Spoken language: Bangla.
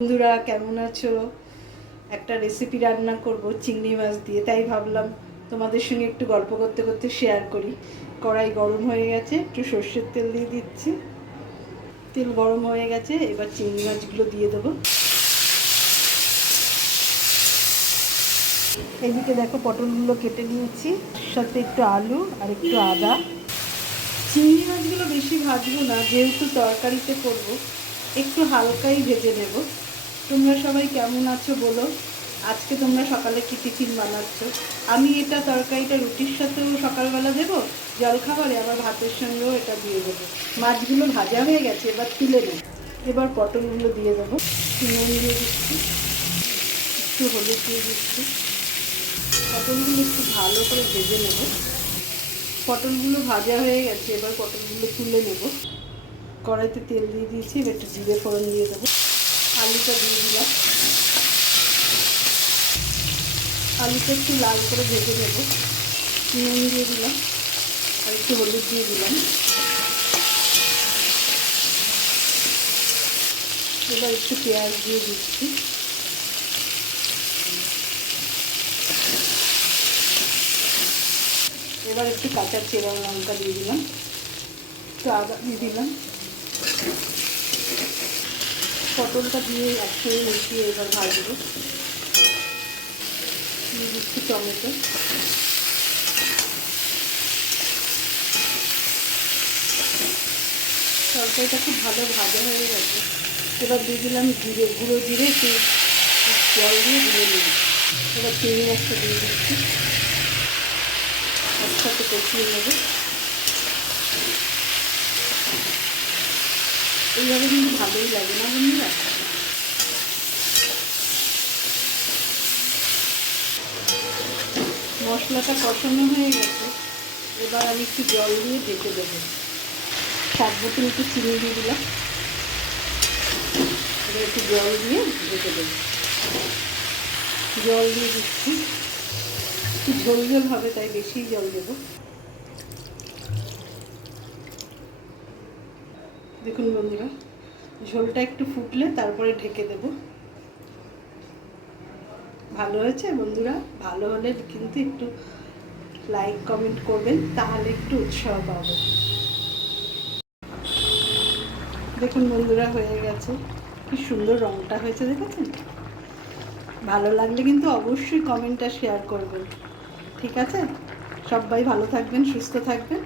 বন্ধুরা, কেমন আছো? একটা রেসিপি রান্না করব, চিংড়ি মাছ দিয়ে। তাই ভাবলাম তোমাদের সঙ্গে একটু গল্প করতে করতে শেয়ার করি। কড়াই গরম হয়ে গেছে, একটু সর্ষের তেল দিয়ে দিচ্ছি। তেল গরম হয়ে গেছে, এবার চিংড়ি মাছগুলো দিয়ে দেবো। এদিকে দেখো পটলগুলো কেটে নিয়েছি সাথে একটু আলু আর একটু আদা। চিংড়ি মাছগুলো বেশি ভাজবো না, যেহেতু তরকারিতে করব, একটু হালকাই ভেজে নেব। তোমরা সবাই কেমন আছো বলো? আজকে তোমরা সকালে কি টিফিন বানাচ্ছ? আমি এটা তরকারিটা রুটির সাথেও সকালবেলা দেবো, জলখাবারে আবার ভাতের সঙ্গেও এটা দিয়ে দেবো। মাছগুলো ভাজা হয়ে গেছে, এবার তুলে নেব। এবার পটলগুলো দিয়ে দেবো। নুন দিয়ে দিচ্ছি। একটু হলুদ দিয়ে দিচ্ছি। পটলগুলো একটু ভালো করে ভেজে নেব। পটলগুলো ভাজা হয়ে গেছে, এবার পটলগুলো তুলে নেব। কড়াইতে তেল দিয়ে দিয়েছি, এবার একটু জিরে ফোড়ন দিয়ে দেবো। আলুটা দিয়ে দিলাম। আলুটা একটু লাল করে ভেজে নেব। নুন দিয়ে দিলাম আর একটু হলুদ দিয়ে দিলাম। এবার একটু পেঁয়াজ দিয়ে দিচ্ছি। এবার একটু কাঁচা চেরা লঙ্কা দিয়ে দিলাম। আদা দিয়ে দিলাম। পটলটা দিয়ে একসঙ্গে মিশিয়ে এবার ভাজবো। দিচ্ছি টমেটো। তরকারিটা খুব ভালো ভাজা হয়ে গেছে। এবার দিয়ে দিলাম জিরে গুঁড়ো, জিরে একটু জল দিয়ে গুঁড়ো নিই এবার চিনি একটা দিয়ে দিচ্ছি। একসাথে কষিয়ে নেব। এইভাবে কিন্তু ভালোই লাগে না বন্ধুরা? মশলাটা কষানো হয়ে গেছে। এবার আমি একটু জল দিয়ে ঢেকে দেবো। সাত বোতল একটু চিনি দিয়ে দিলাম। এবার একটু জল দিয়ে ঢেকে দেবো। জল দিয়ে দিচ্ছি। একটু ঝোল ঝোল হবে, তাই বেশি জল দেবো। দেখুন বন্ধুরা, ঝোলটা একটু ফুটলে তারপরে ঢেকে দেব। ভালো হয়েছে বন্ধুরা? ভালো হলে কিন্তু একটু লাইক কমেন্ট করবেন, তাহলে একটু উৎসাহ পাবো। দেখুন বন্ধুরা, হয়ে গেছে। কি সুন্দর রঙটা হয়েছে, দেখেছেন? ভালো লাগলে কিন্তু অবশ্যই কমেন্টটা শেয়ার করবেন। ঠিক আছে? সবাই ভালো থাকবেন, সুস্থ থাকবেন।